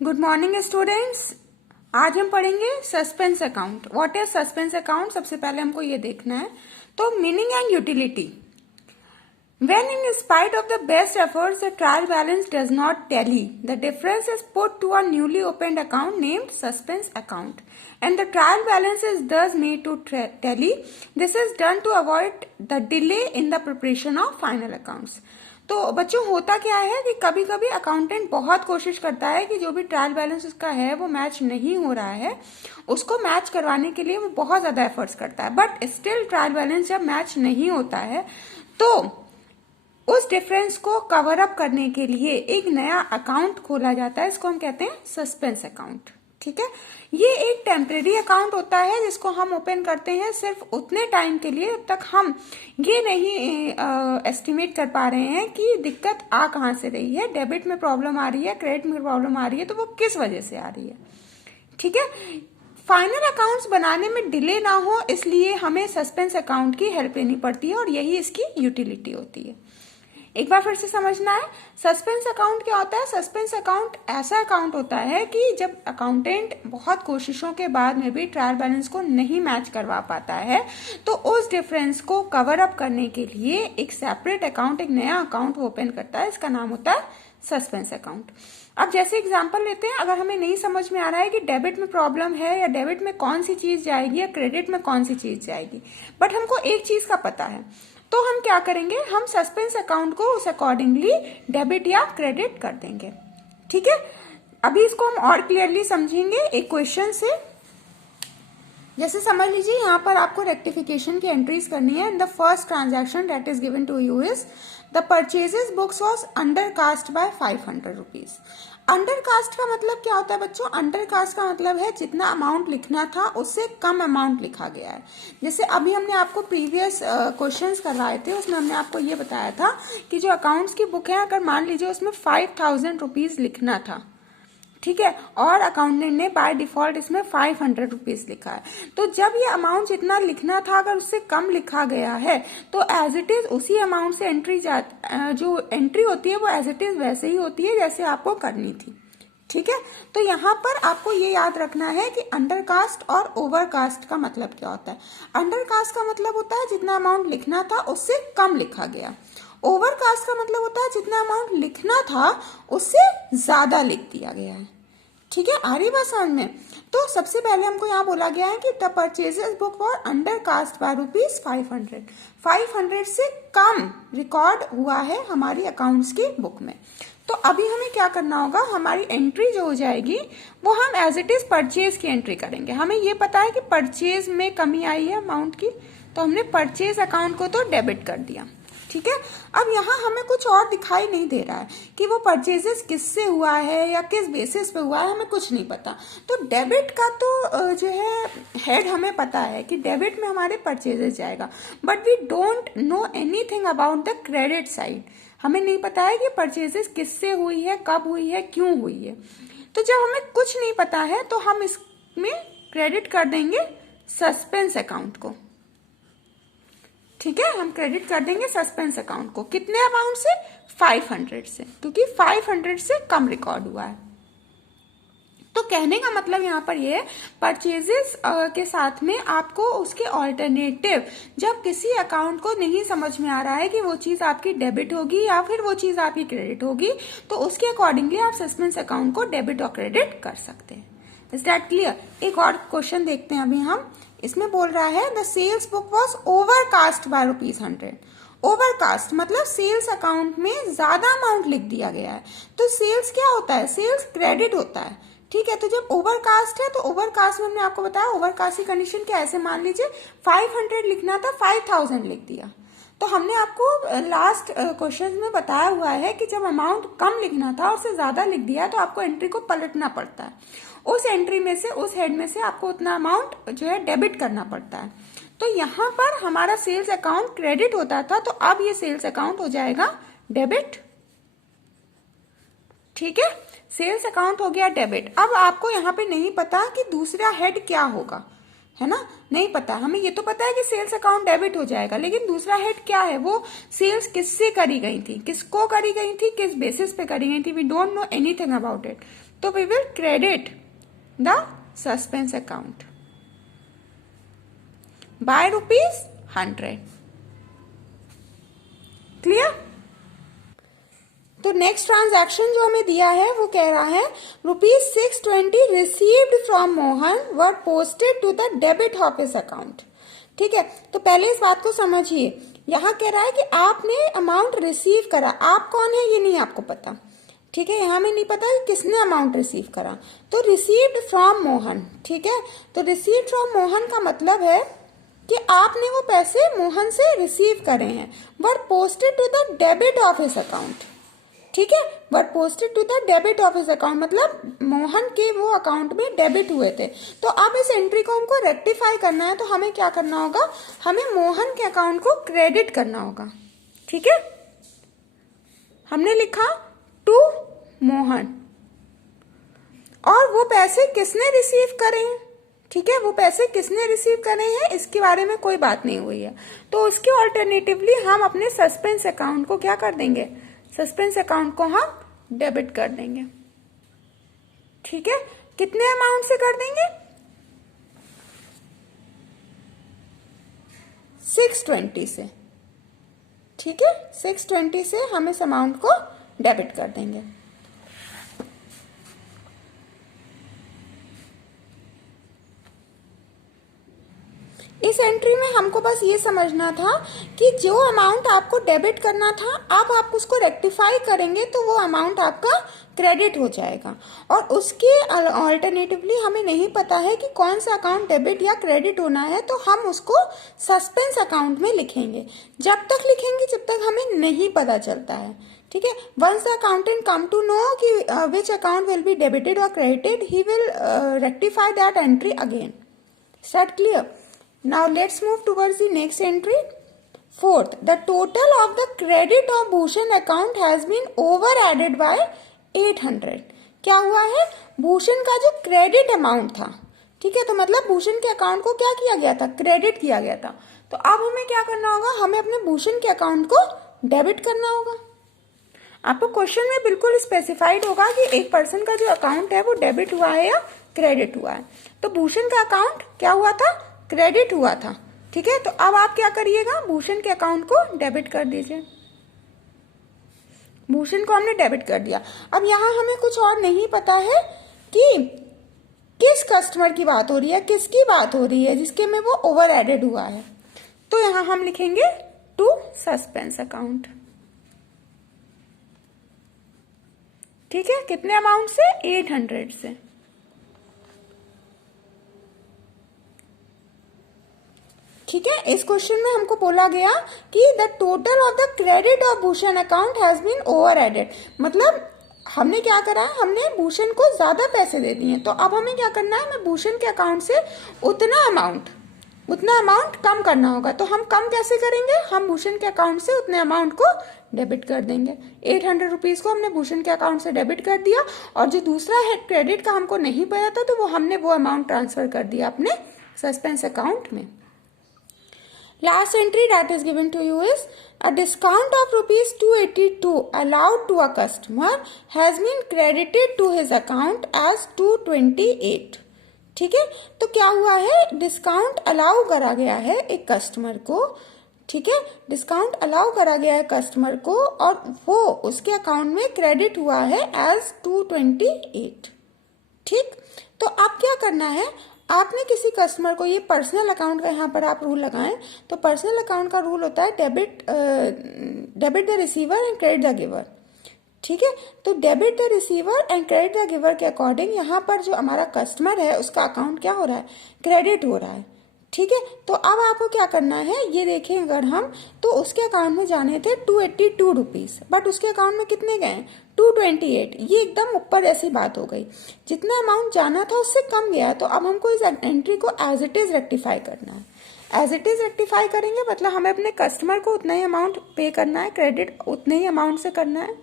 Good morning students. आज हम पढ़ेंगे suspense account. What is suspense account? सबसे पहले हमको ये देखना है। तो meaning and utility. When in spite of the best efforts the trial balance does not tally, the difference is put to a newly opened account named suspense account and the trial balance is thus made to tally. This is done to avoid the delay in the preparation of final accounts. तो बच्चों होता क्या है कि कभी कभी accountant बहुत कोशिश करता है कि जो भी ट्रायल बैलेंस उसका है वो मैच नहीं हो रहा है, उसको मैच करवाने के लिए वो बहुत ज्यादा एफर्ट्स करता है, बट स्टिल ट्रायल बैलेंस जब मैच नहीं होता है तो उस डिफरेंस को कवर अप करने के लिए एक नया अकाउंट खोला जाता है। इसको हम कहते हैं सस्पेंस अकाउंट। ठीक है, ये एक टेम्परेरी अकाउंट होता है जिसको हम ओपन करते हैं सिर्फ उतने टाइम के लिए जब तक हम ये नहीं एस्टिमेट कर पा रहे हैं कि दिक्कत आ कहां से रही है, डेबिट में प्रॉब्लम आ रही है, क्रेडिट में प्रॉब्लम आ रही है, तो वो किस वजह से आ रही है। ठीक है, फाइनल अकाउंट्स बनाने में डिले ना हो इसलिए हमें सस्पेंस अकाउंट की हेल्प लेनी पड़ती है और यही इसकी यूटिलिटी होती है। एक बार फिर से समझना है, सस्पेंस अकाउंट क्या होता है। सस्पेंस अकाउंट ऐसा अकाउंट होता है कि जब अकाउंटेंट बहुत कोशिशों के बाद में भी ट्रायल बैलेंस को नहीं मैच करवा पाता है तो उस डिफरेंस को कवर अप करने के लिए एक सेपरेट अकाउंट, एक नया अकाउंट ओपन करता है। इसका नाम होता है सस्पेंस अकाउंट। अब जैसे एग्जांपल लेते हैं, अगर हमें नहीं समझ में आ रहा है कि डेबिट में प्रॉब्लम है या डेबिट में कौन सी चीज जाएगी या क्रेडिट में कौन सी चीज जाएगी, बट हमको एक चीज का पता है, तो हम क्या करेंगे, हम सस्पेंस अकाउंट को उस अकॉर्डिंगली डेबिट या क्रेडिट कर देंगे। ठीक है, अभी इसको हम और क्लियरली समझेंगे एक क्वेश्चन से। जैसे समझ लीजिए यहाँ पर आपको रेक्टिफिकेशन की एंट्रीज करनी है। In the first transaction that is given to you is the purchases books was undercast by 500 rupees. Undercast का मतलब क्या होता है बच्चों? अंडर कास्ट का मतलब है जितना अमाउंट लिखना था उससे कम अमाउंट लिखा गया है। जैसे अभी हमने आपको प्रीवियस क्वेश्चंस करवाए थे, उसमें हमने आपको ये बताया था कि जो अकाउंट्स की बुक है, अगर मान लीजिए उसमें 5000 रुपीज लिखना था, ठीक है, और अकाउंटेंट ने बाय डिफॉल्ट इसमें 500 रुपीज लिखा है, तो जब ये अमाउंट जितना लिखना था अगर उससे कम लिखा गया है तो एज इट इज उसी अमाउंट से एंट्री जो एंट्री होती है वो एज इट इज वैसे ही होती है जैसे आपको करनी थी। ठीक है, तो यहाँ पर आपको ये याद रखना है कि अंडर कास्ट और ओवर कास्ट का मतलब क्या होता है। अंडर कास्ट का मतलब होता है जितना अमाउंट लिखना था उससे कम लिखा गया। ओवर कास्ट का मतलब होता है जितना अमाउंट लिखना था उससे ज्यादा लिख दिया गया है। ठीक है, आ रही बात समझ में? तो सबसे पहले हमको यहाँ बोला गया है कि the purchases book for undercast by rupees 500 से कम रिकॉर्ड हुआ है हमारी अकाउंट्स की बुक में। तो अभी हमें क्या करना होगा, हमारी एंट्री जो हो जाएगी वो हम एज इट इज परचेज की एंट्री करेंगे। हमें ये पता है कि परचेज में कमी आई है अमाउंट की, तो हमने परचेज अकाउंट को तो डेबिट कर दिया। ठीक है, अब यहाँ हमें कुछ और दिखाई नहीं दे रहा है कि वो परचेजेस किससे हुआ है या किस बेसिस पे हुआ है, हमें कुछ नहीं पता। तो डेबिट का तो जो है हेड हमें पता है कि डेबिट में हमारे परचेजेस जाएगा, but we don't know anything about the credit side. हमें नहीं पता है कि परचेजेस किससे हुई है, कब हुई है, क्यों हुई है। तो जब हमें कुछ नहीं पता है तो हम इसमें क्रेडिट कर देंगे सस्पेंस अकाउंट को। ठीक है, हम क्रेडिट कर देंगे सस्पेंस अकाउंट को। कितने अमाउंट से? 500 से, क्योंकि 500 से कम रिकॉर्ड हुआ है। तो कहने का मतलब यहाँ पर ये परचेजेस के साथ में आपको उसके ऑल्टरनेटिव, जब किसी अकाउंट को नहीं समझ में आ रहा है कि वो चीज आपकी डेबिट होगी या फिर वो चीज आपकी क्रेडिट होगी, तो उसके अकॉर्डिंगली आप सस्पेंस अकाउंट को डेबिट और क्रेडिट कर सकते हैं। Is that clear? एक और क्वेश्चन देखते हैं अभी हम। इसमें बोल रहा है the sales book was overcast by ₹100। Overcast मतलब सेल्स अकाउंट में ज्यादा अमाउंट लिख दिया गया है। तो सेल्स क्या होता है? सेल्स क्रेडिट होता है। ठीक है, तो जब ओवरकास्ट है तो ओवरकास्ट में हमने आपको बताया ओवरकास्ट की कंडीशन क्या है। ऐसे मान लीजिए 500 लिखना था, 5000 लिख दिया। तो हमने आपको लास्ट क्वेश्चन में बताया हुआ है कि जब अमाउंट कम लिखना था और उससे ज्यादा लिख दिया है तो आपको एंट्री को पलटना पड़ता है। उस एंट्री में से, उस हेड में से आपको उतना अमाउंट जो है डेबिट करना पड़ता है। तो यहाँ पर हमारा सेल्स अकाउंट क्रेडिट होता था, तो अब ये सेल्स अकाउंट हो जाएगा डेबिट। ठीक है, सेल्स अकाउंट हो गया डेबिट। अब आपको यहाँ पे नहीं पता कि दूसरा हेड क्या होगा, है ना, नहीं पता। हमें ये तो पता है कि सेल्स अकाउंट डेबिट हो जाएगा, लेकिन दूसरा हेड क्या है, वो सेल्स किससे करी गई थी, किसको करी गई थी, किस बेसिस पे करी गई थी, we don't know anything about it. तो we will credit the suspense account by ₹100। Clear? तो नेक्स्ट ट्रांजैक्शन जो हमें दिया है वो कह रहा है ₹620 received from Mohan were posted to the debit of his account. ठीक है, तो पहले इस बात को समझिए। यहाँ कह रहा है कि आपने अमाउंट रिसीव करा, आप कौन है ये नहीं आपको पता। ठीक है, यहाँ हमें नहीं पता कि किसने अमाउंट रिसीव करा। तो रिसीव्ड फ्रॉम मोहन, ठीक है, तो रिसीव्ड फ्रॉम मोहन का मतलब है कि आपने वो पैसे मोहन से रिसीव करे हैं, were posted to the debit of his account. ठीक है, were posted to the debit of his account मतलब मोहन के वो अकाउंट में डेबिट हुए थे। तो अब इस एंट्री को हमको रेक्टिफाई करना है, तो हमें क्या करना होगा, हमें मोहन के अकाउंट को क्रेडिट करना होगा। ठीक है, हमने लिखा टू मोहन, और वो पैसे किसने रिसीव करे हैं। ठीक है, वो पैसे किसने रिसीव करे हैं इसके बारे में कोई बात नहीं हुई है, तो उसके ऑल्टरनेटिवली हम अपने सस्पेंस अकाउंट को क्या कर देंगे, सस्पेंस अकाउंट को हम डेबिट कर देंगे। ठीक है, कितने अमाउंट से कर देंगे, 620 से। ठीक है, 620 से हम इस अमाउंट को डेबिट कर देंगे। इस एंट्री में हमको बस ये समझना था कि जो अमाउंट आपको डेबिट करना था, अब आप उसको रेक्टिफाई करेंगे तो वो अमाउंट आपका क्रेडिट हो जाएगा। और उसके ऑल्टरनेटिवली हमें नहीं पता है कि कौन सा अकाउंट डेबिट या क्रेडिट होना है, तो हम उसको सस्पेंस अकाउंट में लिखेंगे। जब तक लिखेंगे जब तक हमें नहीं पता चलता है। ठीक है, once the accountant come to know कि which account will be debited और credited, he will rectify that entry again. Start clear? Now let's move towards the next entry. Fourth, the total of the credit of Bhushan account has been over added by 800. क्या हुआ है, भूषण का जो credit amount था, ठीक है, तो मतलब भूषण के अकाउंट को क्या किया गया था, क्रेडिट किया गया था। तो अब हमें क्या करना होगा, हमें अपने भूषण के अकाउंट को डेबिट करना होगा। आपको क्वेश्चन में बिल्कुल स्पेसिफाइड होगा कि एक पर्सन का जो अकाउंट है वो डेबिट हुआ है या क्रेडिट हुआ है। तो भूषण का अकाउंट क्या हुआ था, क्रेडिट हुआ था। ठीक है, तो अब आप क्या करिएगा, भूषण के अकाउंट को डेबिट कर दीजिए। भूषण को हमने डेबिट कर दिया। अब यहाँ हमें कुछ और नहीं पता है कि किस कस्टमर की बात हो रही है, किसकी बात हो रही है जिसके में वो ओवर एडेड हुआ है। तो यहाँ हम लिखेंगे टू सस्पेंस अकाउंट। ठीक है, कितने अमाउंट से, 800 से। ठीक है, इस क्वेश्चन में हमको बोला गया कि the total of the credit of Bhushan account has been over added, मतलब हमने क्या करा है, हमने भूषण को ज्यादा पैसे दे दिए। तो अब हमें क्या करना है, हमें भूषण के अकाउंट से उतना अमाउंट कम करना होगा। तो हम कम कैसे करेंगे, हम भूषण के अकाउंट से उतने अमाउंट को डेबिट कर देंगे। 800 रुपीज को हमने भूषण के अकाउंट से डेबिट कर दिया, और जो दूसरा है क्रेडिट का हमको नहीं पता था, तो वो हमने वो अमाउंट ट्रांसफर कर दिया अपने सस्पेंस अकाउंट में। Last entry that is given to you is a discount of ₹282 allowed to a customer has been credited to his account as 228. ठीक है, तो क्या हुआ है, डिस्काउंट अलाउ करा गया है एक कस्टमर को। ठीक है, डिस्काउंट अलाउ करा गया है कस्टमर को, और वो उसके अकाउंट में क्रेडिट हुआ है एज 228। ठीक, तो अब क्या करना है, आपने किसी कस्टमर को, ये पर्सनल अकाउंट का यहाँ पर आप रूल लगाएं, तो पर्सनल अकाउंट का रूल होता है debit the receiver and credit the giver. ठीक है, तो debit the receiver and credit the giver के अकॉर्डिंग यहाँ पर जो हमारा कस्टमर है उसका अकाउंट क्या हो रहा है, क्रेडिट हो रहा है। ठीक है, तो अब आपको क्या करना है, ये देखें अगर हम, तो उसके अकाउंट में जाने थे 282 रुपीज, बट उसके अकाउंट में कितने गए, 228। ये एकदम ऊपर ऐसी बात हो गई, जितना अमाउंट जाना था उससे कम गया। तो अब हमको इस एंट्री को एज इट इज रेक्टिफाई करना है। एज इट इज रेक्टिफाई करेंगे मतलब हमें अपने कस्टमर को उतना ही अमाउंट पे करना है, क्रेडिट उतने ही अमाउंट से करना है।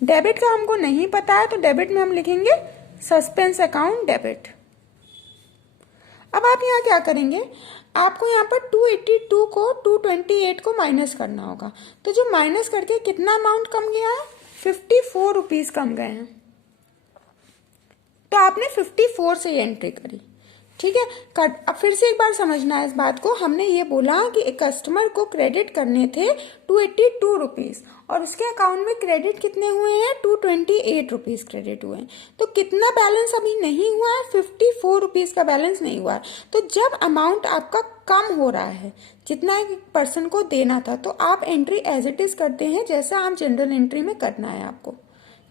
डेबिट का हमको नहीं पता है, तो डेबिट में हम लिखेंगे सस्पेंस अकाउंट डेबिट। अब आप यहाँ क्या करेंगे, आपको यहाँ पर 282 को 228 को माइनस करना होगा। तो जो माइनस करके कितना अमाउंट कम गया है, 54 रुपीज कम गए हैं। तो आपने 54 से ये एंट्री करी, ठीक है। अब फिर से एक बार समझना है इस बात को। हमने ये बोला कि एक कस्टमर को क्रेडिट करने थे 282 रुपीज और उसके अकाउंट में क्रेडिट कितने हुए हैं, 228 रुपीज क्रेडिट हुए हैं। तो कितना बैलेंस अभी नहीं हुआ है, 54 रुपीज का बैलेंस नहीं हुआ है। तो जब अमाउंट आपका कम हो रहा है जितना एक पर्सन को देना था, तो आप एंट्री एज इट इज करते हैं जैसा आप जनरल एंट्री में करना है आपको,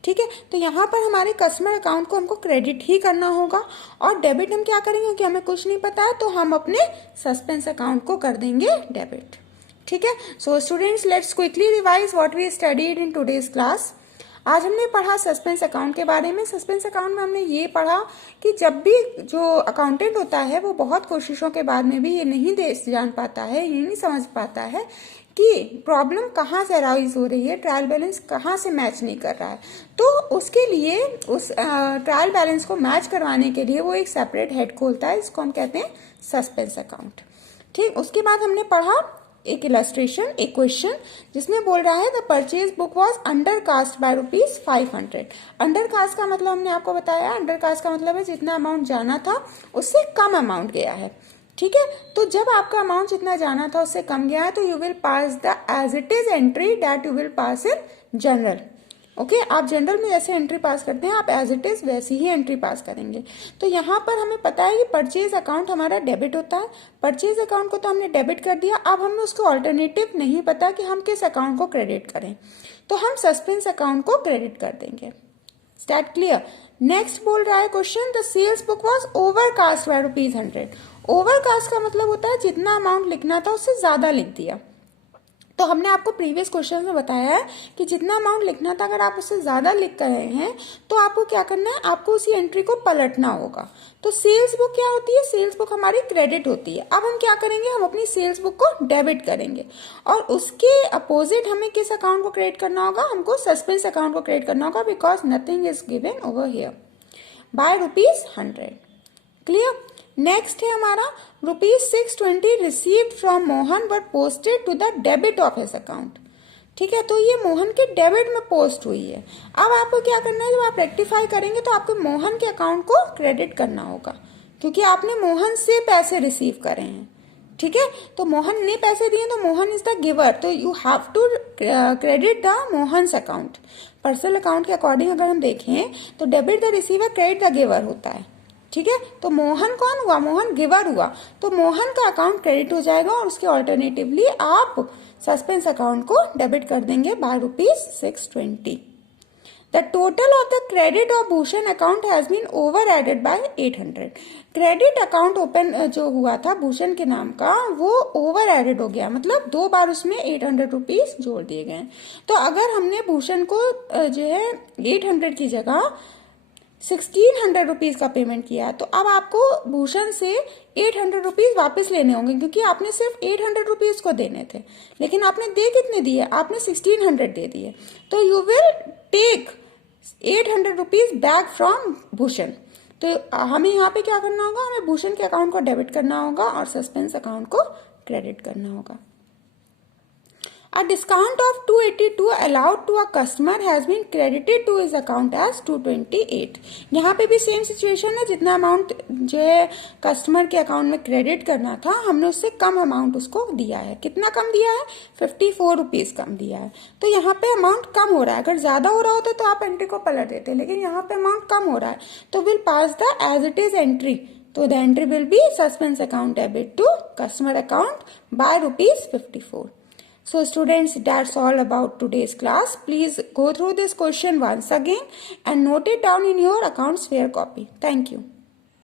ठीक है। तो यहाँ पर हमारे कस्टमर अकाउंट को हमको क्रेडिट ही करना होगा और डेबिट हम क्या करेंगे, क्योंकि हमें कुछ नहीं पता है तो हम अपने सस्पेंस अकाउंट को कर देंगे डेबिट, ठीक है। So students, let's quickly revise what we studied in today's class. आज हमने पढ़ा सस्पेंस अकाउंट के बारे में। सस्पेंस अकाउंट में हमने ये पढ़ा कि जब भी जो अकाउंटेंट होता है वो बहुत कोशिशों के बाद में भी ये नहीं जान पाता है, ये नहीं समझ पाता है कि प्रॉब्लम कहाँ से अराइज हो रही है, ट्रायल बैलेंस कहाँ से मैच नहीं कर रहा है। तो उसके लिए उस ट्रायल बैलेंस को मैच करवाने के लिए वो एक सेपरेट हेड खोलता है, इसको हम कहते हैं सस्पेंस अकाउंट, ठीक। उसके बाद हमने पढ़ा एक इलस्ट्रेशन, एक क्वेश्चन जिसमें बोल रहा है the purchase book was undercast by ₹500। Undercast का मतलब हमने आपको बताया, अंडर कास्ट का मतलब है जितना अमाउंट जाना था उससे कम अमाउंट गया है, ठीक है। तो जब आपका अमाउंट जितना जाना था उससे कम गया है तो you will pass the as it is entry that you will pass in journal, okay. आप जनरल में जैसे एंट्री पास करते हैं आप एज इट इज वैसी ही एंट्री पास करेंगे। तो यहाँ पर हमें पता है कि परचेज अकाउंट हमारा डेबिट होता है। परचेज अकाउंट को तो हमने डेबिट कर दिया, अब हमें उसको ऑल्टरनेटिव नहीं पता कि हम किस अकाउंट को क्रेडिट करें, तो हम सस्पेंस अकाउंट को क्रेडिट कर देंगे। Stat clear. नेक्स्ट बोल रहा है question the sales book was overcast by ₹100। Overcast का मतलब होता है जितना अमाउंट लिखना था उससे ज्यादा लिख दिया। तो हमने आपको प्रीवियस क्वेश्चन में बताया है कि जितना अमाउंट लिखना था अगर आप उससे ज्यादा लिख कर रहे हैं तो आपको क्या करना है, आपको उसी एंट्री को पलटना होगा। तो सेल्स बुक क्या होती है, सेल्स बुक हमारी क्रेडिट होती है। अब हम क्या करेंगे, हम अपनी सेल्स बुक को डेबिट करेंगे और उसके अपोजिट हमें किस अकाउंट को क्रेडिट करना होगा, हमको सस्पेंस अकाउंट को क्रेडिट करना होगा, because nothing is given over here by ₹100। Clear. Next है हमारा ₹620 received from Mohan but posted to the debit of his account, ठीक है। तो ये मोहन के डेबिट में पोस्ट हुई है। अब आपको क्या करना है, जब आप रेक्टिफाई करेंगे तो आपको मोहन के अकाउंट को क्रेडिट करना होगा क्योंकि आपने मोहन से पैसे रिसीव करे हैं, ठीक है। तो मोहन ने पैसे दिए तो मोहन इज द गिवर, तो you have to credit the Mohan's account. Personal account के अकॉर्डिंग अगर हम देखें तो debit the receiver credit the giver होता है, ठीक है। तो मोहन कौन हुआ, मोहन गिवर हुआ, तो मोहन का अकाउंट क्रेडिट हो जाएगा और उसके ऑल्टरनेटिवली आप सस्पेंस अकाउंट को डेबिट कर देंगे by ₹620। The total of the credit of Bhushan account has been over added by 800। Credit account open जो हुआ था भूषण के नाम का वो ओवर एडेड हो गया, मतलब 2 बार उसमें 800 रुपीज जोड़ दिए गए। तो अगर हमने भूषण को जो है 800 की जगह 1600 रुपीज का पेमेंट किया तो अब आपको भूषण से 800 रुपीज वापस लेने होंगे क्योंकि आपने सिर्फ 800 रुपीज को देने थे, लेकिन आपने दे कितने दिए, आपने 1600 दे दिए। तो you will take 800 rupees back from Bhushan. तो हमें यहाँ पे क्या करना होगा, हमें भूषण के अकाउंट को डेबिट करना होगा और सस्पेंस अकाउंट को क्रेडिट करना होगा। A discount of 282 allowed to a customer has been credited to his account as 228। यहाँ पे भी सेम सिचुएशन है, जितना अमाउंट जो है कस्टमर के अकाउंट में क्रेडिट करना था हमने उससे कम अमाउंट उसको दिया है। कितना कम दिया है, 54 रुपीज कम दिया है। तो यहाँ पे अमाउंट कम हो रहा है, अगर ज्यादा हो रहा होता तो आप एंट्री को पलट देते, लेकिन यहाँ पे अमाउंट कम हो रहा है तो will pass the as it is entry. तो the entry will be suspense account debit to customer account by ₹54। So students, that's all about today's class. Please go through this question once again and note it down in your accounts fair copy. Thank you.